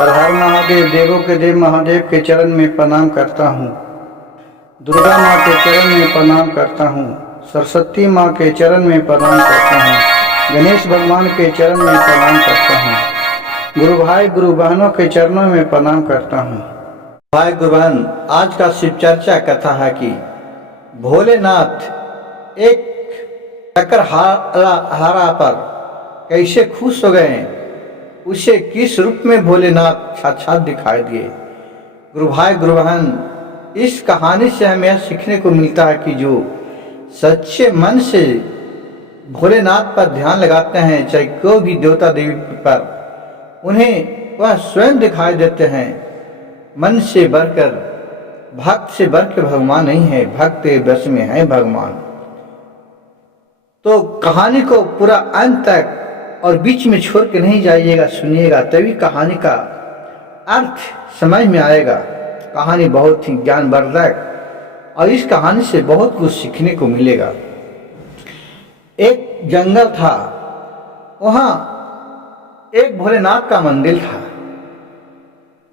हर हर महादेव, देवों के देव महादेव के चरण में प्रणाम करता हूँ। दुर्गा माँ के चरण में प्रणाम करता हूँ। सरस्वती माँ के चरण में प्रणाम करता हूँ। गणेश भगवान के चरण में प्रणाम करता हूँ। गुरु भाई गुरु बहनों के चरणों में प्रणाम करता हूँ। भाई गुरु बहन, आज का शिव चर्चा कथा है कि भोलेनाथ एक चक्कर हारा पर कैसे खुश हो गए, उसे किस रूप में भोलेनाथ साक्षात दिखाई दिए। गुरु भाई गुरु बहन, इस कहानी से हमें यह सीखने को मिलता है कि जो सच्चे मन से भोलेनाथ पर ध्यान लगाते हैं, चाहे कोई भी देवता देवी पर, उन्हें वह स्वयं दिखाई देते हैं। मन से बढ़कर, भक्त से बढ़ के भगवान नहीं है, भक्त के बस में है भगवान। तो कहानी को पूरा अंत तक और बीच में छोड़ के नहीं जाइएगा, सुनिएगा, तभी कहानी का अर्थ समझ में आएगा। कहानी बहुत ही ज्ञानवर्धक और इस कहानी से बहुत कुछ सीखने को मिलेगा। एक जंगल था, वहाँ एक भोलेनाथ का मंदिर था।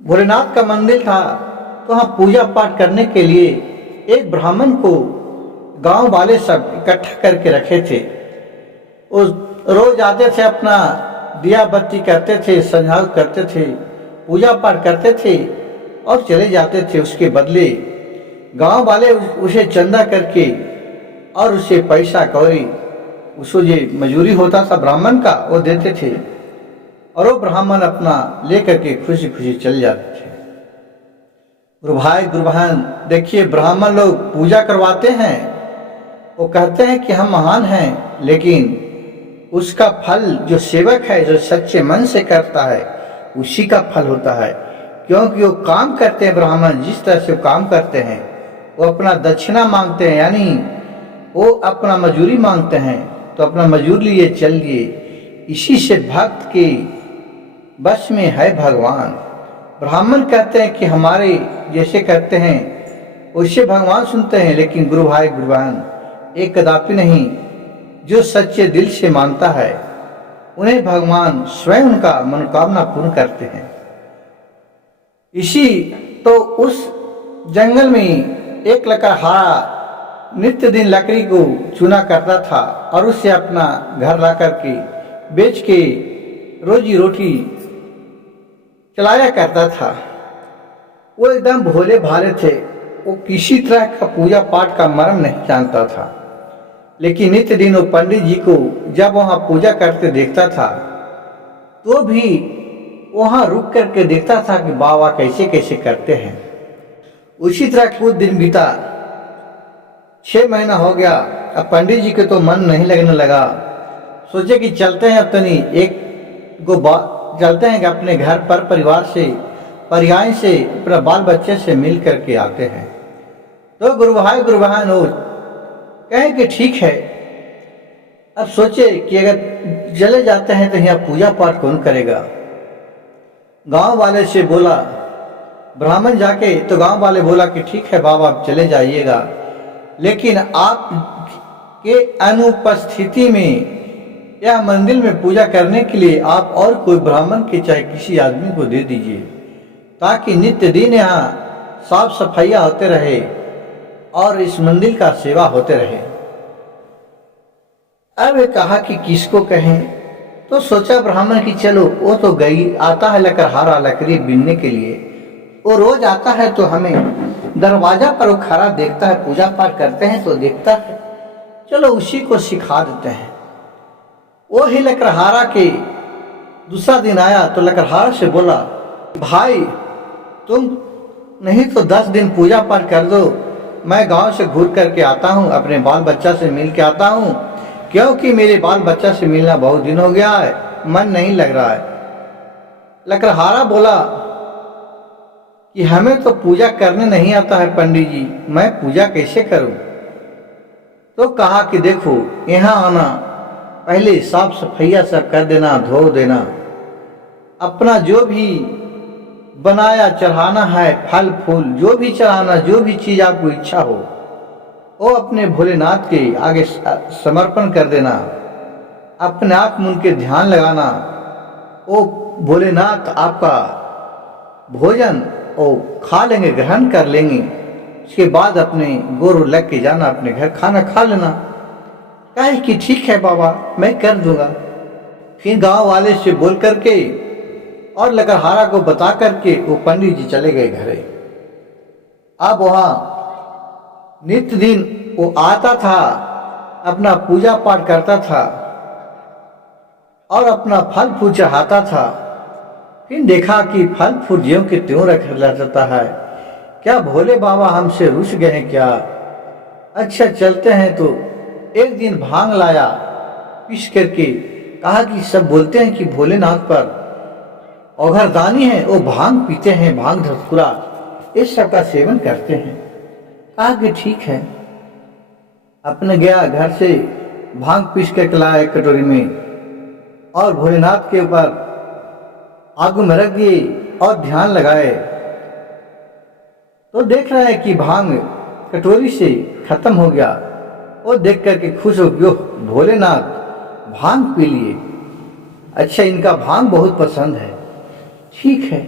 भोलेनाथ का मंदिर था तो वहाँ पूजा पाठ करने के लिए एक ब्राह्मण को गांव वाले सब इकट्ठा करके रखे थे। उस रोज आते थे, अपना दिया बत्ती करते थे, संझाव करते थे, पूजा पाठ करते थे और चले जाते थे। उसके बदले गांव वाले उसे चंदा करके और उसे पैसा कौड़ी, उसको जो मजूरी होता था ब्राह्मण का, वो देते थे और वो ब्राह्मण अपना लेकर के खुशी खुशी चल जाते थे। गुरु भाई गुरु बहन, देखिए, ब्राह्मण लोग पूजा करवाते हैं, वो कहते हैं कि हम महान हैं, लेकिन उसका फल जो सेवक है, जो सच्चे मन से करता है, उसी का फल होता है। क्योंकि वो काम करते हैं, ब्राह्मण जिस तरह से वो काम करते हैं, वो अपना दक्षिणा मांगते हैं, यानी वो अपना मजूरी मांगते हैं, तो अपना मजूर लिए चल लिए। इसी से भक्त के बस में है भगवान। ब्राह्मण कहते हैं कि हमारे जैसे करते हैं वैसे भगवान सुनते हैं, लेकिन गुरु भाई गुरु बहन, एक कदापि नहीं। जो सच्चे दिल से मानता है, उन्हें भगवान स्वयं उनका मनोकामना पूर्ण करते हैं। इसी तो उस जंगल में एक लकड़हारा नित्य दिन लकड़ी को चुना करता था और उससे अपना घर ला करके बेच के रोजी रोटी चलाया करता था। वो एकदम भोले भाले थे, वो किसी तरह का पूजा पाठ का मर्म नहीं जानता था। लेकिन नित्य दिन वो पंडित जी को जब वहाँ पूजा करते देखता था, तो भी वहाँ रुक करके देखता था कि बाबा कैसे कैसे करते हैं। उसी तरह कुछ दिन बीता, 6 महीना हो गया। अब पंडित जी के तो मन नहीं लगने लगा। सोचे कि चलते हैं, अब तनी एक गो चलते हैं कि अपने घर पर परिवार से, परियाय से, अपना बाल बच्चे से मिल करके आते हैं। तो गुरु भाई गुरु बहन हो कहें कि ठीक है। अब सोचे कि अगर चले जाते हैं तो यहाँ पूजा पाठ कौन करेगा। गांव वाले से बोला, ब्राह्मण जाके, तो गांव वाले बोला कि ठीक है बाबा, आप चले जाइएगा, लेकिन आप के अनुपस्थिति में या मंदिर में पूजा करने के लिए आप और कोई ब्राह्मण के चाहे किसी आदमी को दे दीजिए, ताकि नित्य दिन यहाँ साफ सफाइयाँ होते रहे और इस मंदिर का सेवा होते रहे। अब कहा कि किसको कहें, तो सोचा ब्राह्मण की चलो, वो तो गई आता है लकड़हारा लकड़ी बीनने के लिए, वो रोज आता है, तो हमें दरवाजा पर वो खड़ा देखता है, पूजा पाठ करते हैं तो देखता है, चलो उसी को सिखा देते हैं। वो ही लकड़हारा के दूसरा दिन आया तो लकड़हारा से बोला, भाई तुम नहीं तो 10 दिन पूजा पाठ कर दो, मैं गांव से घूर करके आता हूँ, अपने बाल बच्चा से मिल के आता हूँ, क्योंकि मेरे बाल बच्चा से मिलना बहुत दिन हो गया है, मन नहीं लग रहा है। लकड़हारा बोला कि हमें तो पूजा करने नहीं आता है पंडित जी, मैं पूजा कैसे करूं। तो कहा कि देखो, यहाँ आना, पहले साफ सफाइया सब कर देना, धो देना, अपना जो भी बनाया चढ़ाना है, फल फूल जो भी चढ़ाना, जो भी चीज आपको इच्छा हो, वो अपने भोलेनाथ के आगे समर्पण कर देना। अपने आप में उनके ध्यान लगाना, वो भोलेनाथ आपका भोजन और खा लेंगे, ग्रहण कर लेंगे, उसके बाद अपने गोरू लग के जाना, अपने घर खाना खा लेना। कहे कि ठीक है बाबा, मैं कर दूंगा। फिर गांव वाले से बोल करके और लकड़हारा को बता करके वो पंडित जी चले गए घरे। अब वहाँ नित्य दिन वो आता था, अपना पूजा पाठ करता था और अपना फल फूल चढ़ाता था। फिर देखा कि फल फूल ज्यों के त्यों रख जाता है। क्या भोले बाबा हमसे रुस गए हैं क्या? अच्छा चलते हैं। तो एक दिन भांग लाया पीस करके, कहा कि सब बोलते हैं कि भोलेनाथ पर औघरदानी है, वो भांग पीते हैं, भांग धतूरा इस सब का सेवन करते हैं। कहा कि ठीक है। अपने गया घर से भांग पीस करके लाया एक कटोरी में और भोलेनाथ के ऊपर आगू में रख दिए और ध्यान लगाए। तो देख रहा है कि भांग कटोरी से खत्म हो गया। वो देख करके खुश हो गया, भोलेनाथ भांग पी लिए। अच्छा, इनका भांग बहुत पसंद है। ठीक है।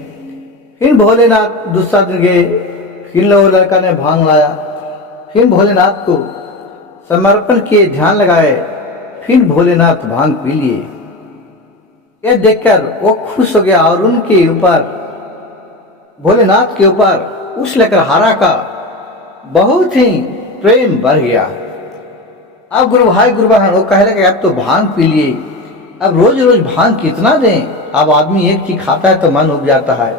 फिर भोलेनाथ दूसरा दिन गए, फिर लड़का ने भांग लाया, फिर भोलेनाथ को समर्पण किए, ध्यान लगाए, फिर भोलेनाथ भांग पी लिए। यह देखकर वो खुश हो गया और उनके ऊपर, भोलेनाथ के ऊपर उस लकड़हारा का बहुत ही प्रेम बढ़ गया। अब गुरु भाई गुरु बहन वो कह लगे अब तो भांग पी लिए, अब रोज रोज भांग कितना दें? अब आदमी एक चीज खाता है तो मन उब जाता है।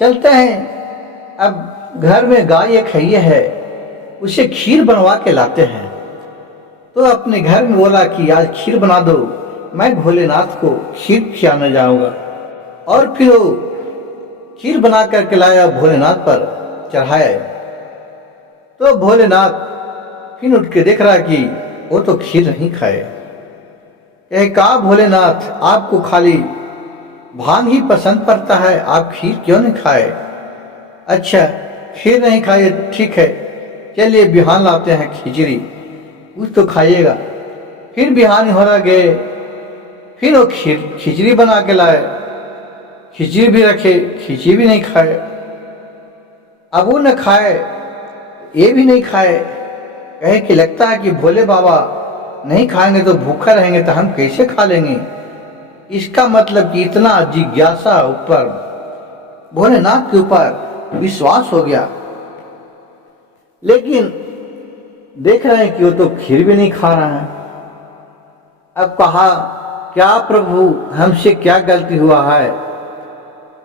चलते हैं, अब घर में गाय एक है, उसे खीर बनवा के लाते हैं। तो अपने घर में बोला कि आज खीर बना दो, मैं भोलेनाथ को खीर खिलाने जाऊंगा। और फिर वो खीर बना करके लाया, भोलेनाथ पर चढ़ाया। तो भोलेनाथ फिर उठ के देख रहा कि वो तो खीर नहीं खाए। कहे कहा भोलेनाथ, आपको खाली भांग ही पसंद पड़ता है, आप खीर क्यों नहीं खाए? अच्छा, खीर नहीं खाए, ठीक है, चलिए बिहान लाते हैं खिचड़ी, कुछ तो खाइएगा। फिर बिहान हो रहा गए, फिर वो खिचड़ी बना के लाए, खिचड़ी भी रखे, खिचड़ी भी नहीं खाए। अब वो न खाए, ये भी नहीं खाए। कहे कि लगता है कि भोले बाबा नहीं खाएंगे तो भूखा रहेंगे, तो हम कैसे खा लेंगे? इसका मतलब कि इतना जिज्ञासा ऊपर भोलेनाथ के ऊपर विश्वास हो गया। लेकिन देख रहे हैं कि वो तो खीर भी नहीं खा रहा है। अब कहा, क्या प्रभु, हमसे क्या गलती हुआ है?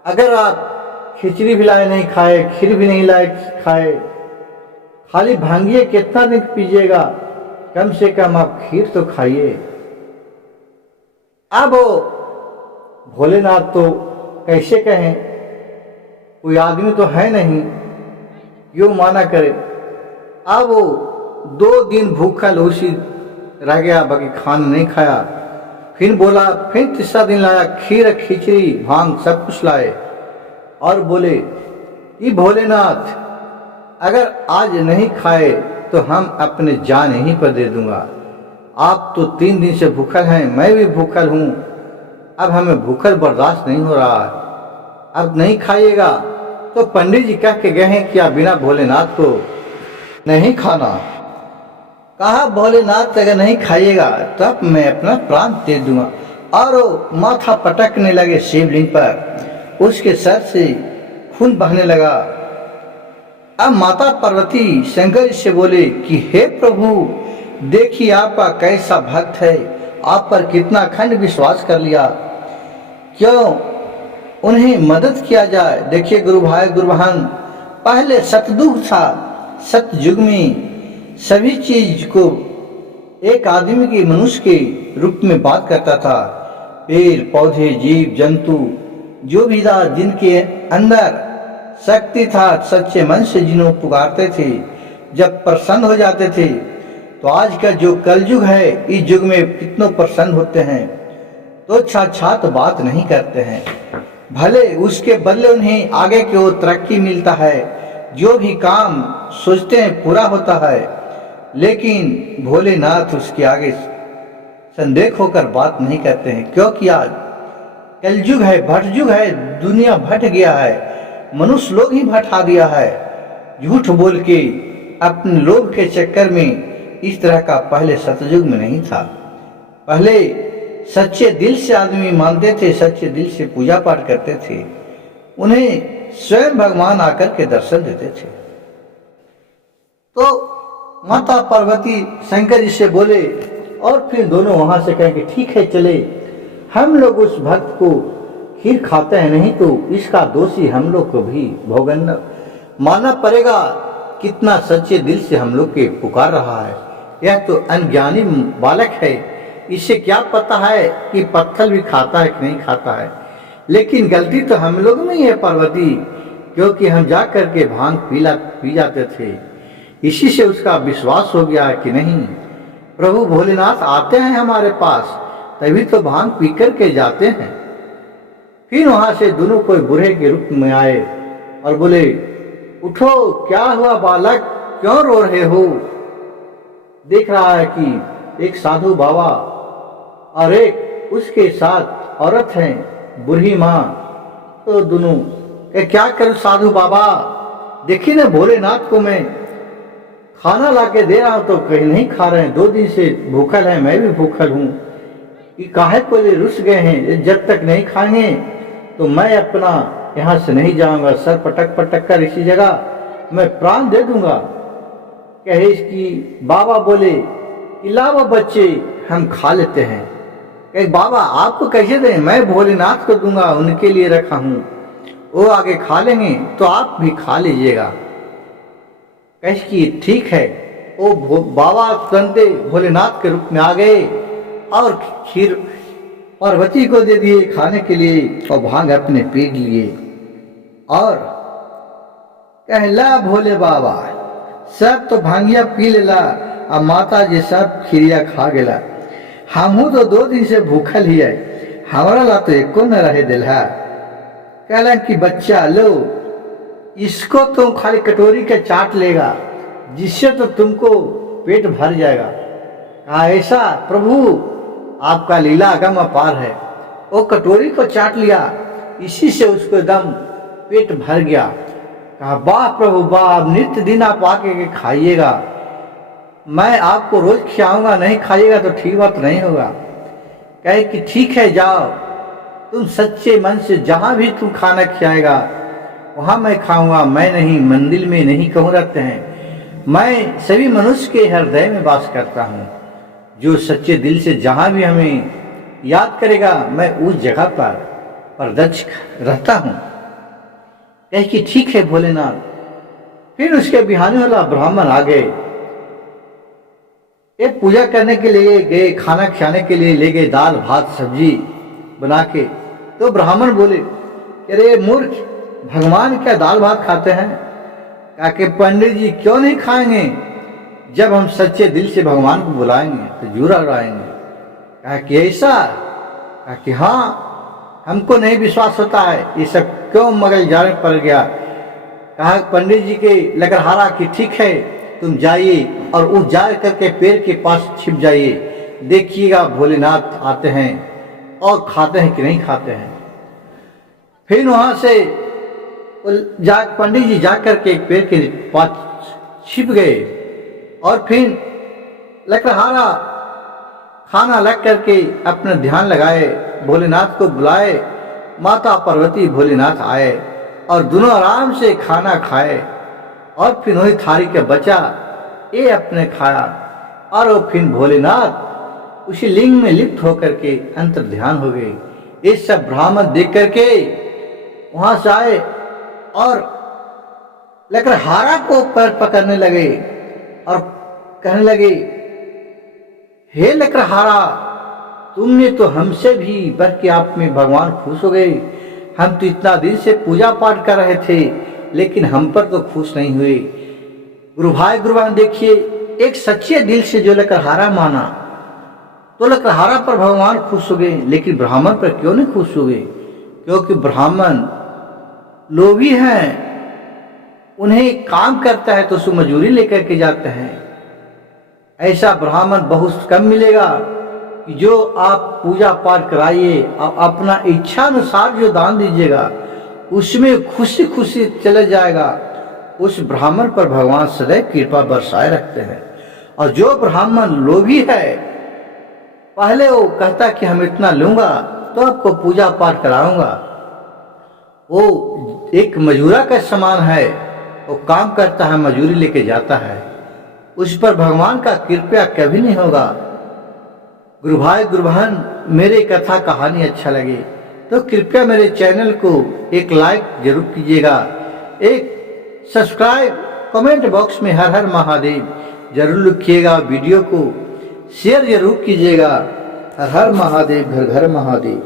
अगर आप खिचड़ी भी लाए नहीं खाए, खीर भी नहीं लाए खाए, खाली भांगिए, कितना दिन पीजिएगा? कम से कम आप खीर तो खाइए। अब भोलेनाथ तो कैसे कहें, कोई आदमी तो है नहीं क्यों माना करे। अब वो 2 दिन भूखल उसी रह गया, बाकी खाना नहीं खाया। फिर बोला, फिर तीसरा दिन लाया खीर, खिचड़ी, भांग सब कुछ लाए और बोले कि भोलेनाथ, अगर आज नहीं खाए तो हम अपने जान यहीं पर दे दूंगा। आप तो 3 दिन से भूखल हैं, मैं भी भूखल हूं, अब हमें भूखल बर्दाश्त नहीं हो रहा है। अब नहीं खाइएगा तो पंडित जी कह के गए हैं कि आप बिना भोलेनाथ को नहीं खाना। कहा भोलेनाथ अगर नहीं खाइएगा तो अब मैं अपना प्राण दे दूंगा। और वो माथा पटकने लगे शिवलिंग पर, उसके सर से खून बहने लगा। अब माता पार्वती शंकर से बोले कि हे प्रभु, देखिए आपका कैसा भक्त है, आप पर कितना अखंड विश्वास कर लिया, क्यों उन्हें मदद किया जाए। देखिए गुरु भाई गुरु बहन, पहले सतयुग था, सतयुग में सभी चीज को एक आदमी के, मनुष्य के रूप में बात करता था। पेड़ पौधे, जीव जंतु जो भी था, जिनके अंदर शक्ति था, सच्चे मन से जिन्हों पुकारते थे, जब प्रसन्न हो जाते थे। तो आज का जो कलयुग है, इस युग में कितनों प्रसन्न होते हैं तो साक्षात बात नहीं करते हैं, भले उसके बदले उन्हें आगे की ओर तरक्की मिलता है, जो भी काम सोचते हैं पूरा होता है। लेकिन भोलेनाथ उसके आगे संदेह होकर बात नहीं करते हैं, क्योंकि आज कलयुग है, भटयुग है, दुनिया भट गया है। मनुष्य लोग ही भटका दिया है। झूठ बोल के अपने लोभ के चक्कर में इस तरह का पहले सतयुग में नहीं था। पहले सच्चे दिल से आदमी मानते थे, सच्चे दिल से पूजा पाठ करते थे, उन्हें स्वयं भगवान आकर के दर्शन देते थे। तो माता पार्वती शंकर जी से बोले और फिर दोनों वहां से कहें कि ठीक है चले, हम लोग उस भक्त को खीर खाते हैं, नहीं तो इसका दोषी हम लोग को भी भोगना मानना पड़ेगा। कितना सच्चे दिल से हम लोग के पुकार रहा है। यह तो अनज्ञानी बालक है, इसे क्या पता है कि पत्थर भी खाता है कि नहीं खाता है। लेकिन गलती तो हम लोग में ही है पार्वती, क्योंकि हम जा करके भांग पी जाते थे, इसी से उसका विश्वास हो गया कि नहीं प्रभु भोलेनाथ आते हैं हमारे पास, तभी तो भांग पी करके जाते हैं। फिर वहां से दोनों कोई बूढ़े के रूप में आए और बोले, उठो, क्या हुआ बालक, क्यों रो रहे हो? देख रहा है कि एक साधु बाबा और एक उसके साथ औरत है, बूढ़ी माँ। तो दोनों क्या करूं साधु बाबा, देखिए ना भोलेनाथ को मैं खाना ला के दे रहा हूं तो कहीं नहीं खा रहे हैं, 2 दिन से भूखल है, मैं भी भूखल हूं। ये काहे को ले रुस गए हैं, जब तक नहीं खाएंगे तो मैं अपना यहाँ से नहीं जाऊंगा, सर पटक पटक कर इसी जगह मैं प्राण दे दूंगा। कहे इसकी बाबा बोले कि लाओ बच्चे हम खा लेते हैं। कहे बाबा आपको कैसे दें, मैं भोलेनाथ को दूंगा, उनके लिए रखा हूं, वो आगे खा लेंगे तो आप भी खा लीजिएगा। कहे कि ठीक है। वो बाबा तुरंत भोलेनाथ के रूप में आ गए और खीर पार्वती को दे दिए खाने के लिए और भांग अपने पी लिए और कहला भोले बाबा सब तो भांगिया पी लेला और माता जी सब खीरिया खा गेला, हमहू तो 2 दिन से भूखल ही है, हमारा ला तो एको न रहे दिल है। कहला कि बच्चा लो, इसको तुम खाली कटोरी के चाट लेगा, जिससे तो तुमको पेट भर जाएगा। कहा ऐसा प्रभु आपका लीला अगम अपार है। वो कटोरी को चाट लिया, इसी से उसको एकदम पेट भर गया। कहा वाह प्रभु वाह, नित्य दिन आप आके खाइएगा, मैं आपको रोज खिलाऊंगा, नहीं खाइएगा तो ठीक बात नहीं होगा। कहे कि ठीक है जाओ, तुम सच्चे मन से जहां भी तुम खाना खिलाएगा वहां मैं खाऊंगा, मैं नहीं मंदिर में नहीं कहूँ रहते हैं, मैं सभी मनुष्य के हृदय में वास करता हूँ। जो सच्चे दिल से जहां भी हमें याद करेगा मैं उस जगह पर प्रत्यक्ष रहता हूँ। कहे कि ठीक है भोलेनाथ। फिर उसके बिहानी वाला ब्राह्मण आ गए, एक पूजा करने के लिए गए, खाना खिलाने के लिए ले गए, दाल भात सब्जी बना के। तो ब्राह्मण बोले अरे मूर्ख, भगवान क्या दाल भात खाते हैं? कहा कि पंडित जी क्यों नहीं खाएंगे, जब हम सच्चे दिल से भगवान को बुलाएंगे तो जूरा उड़ाएंगे। कहा कि ऐसा? कहा कि हाँ, हमको नहीं विश्वास होता है, ये सब क्यों मगज जाने पड़ गया। कहा पंडित जी के लकड़हारा कि ठीक है तुम जाइए और उस जा करके पेड़ के पास छिप जाइए, देखिएगा भोलेनाथ आते हैं और खाते हैं कि नहीं खाते हैं। फिर वहां से पंडित जी जाकर के एक पेड़ के पास छिप गए और फिर लकड़हारा खाना लग करके अपना ध्यान लगाए, भोलेनाथ को बुलाए। माता पार्वती भोलेनाथ आए और दोनों आराम से खाना खाए और फिर वही थाली के बचा ये अपने खाया और वो फिर भोलेनाथ उसी लिंग में लिप्त होकर के अंतर ध्यान हो गए। ये सब ब्राह्मण देख करके वहां से आए और लकड़हारा को पैर पकड़ने लगे और कहने लगे हे लकड़हारा, तुमने तो हमसे भी बढ़ के आप में भगवान खुश हो गए। हम तो इतना दिन से पूजा पाठ कर रहे थे लेकिन हम पर तो खुश नहीं हुए। गुरु भाई देखिए, एक सच्चे दिल से जो लकड़हारा माना तो लकड़हारा पर भगवान खुश हो गए, लेकिन ब्राह्मण पर क्यों नहीं खुश हो गए? क्योंकि ब्राह्मण लोभी हैं, उन्हें काम करता है तो उसको मजूरी लेकर के जाते हैं। ऐसा ब्राह्मण बहुत कम मिलेगा कि जो आप पूजा पाठ कराइए और अपना इच्छा अनुसार जो दान दीजिएगा उसमें खुशी खुशी चले जाएगा, उस ब्राह्मण पर भगवान सदैव कृपा बरसाए रखते हैं। और जो ब्राह्मण लोभी है, पहले वो कहता कि हम इतना लूंगा तो आपको पूजा पाठ कराऊंगा, वो एक मजूरा का समान है, वो काम करता है, मजूरी लेके जाता है, उस पर भगवान का कृपया कभी नहीं होगा। गुरु भाई गुरु बहन, मेरी कथा कहानी अच्छा लगे तो कृपया मेरे चैनल को एक लाइक जरूर कीजिएगा, एक सब्सक्राइब, कमेंट बॉक्स में हर हर महादेव जरूर लिखिएगा, वीडियो को शेयर जरूर कीजिएगा। हर हर महादेव, घर घर महादेव।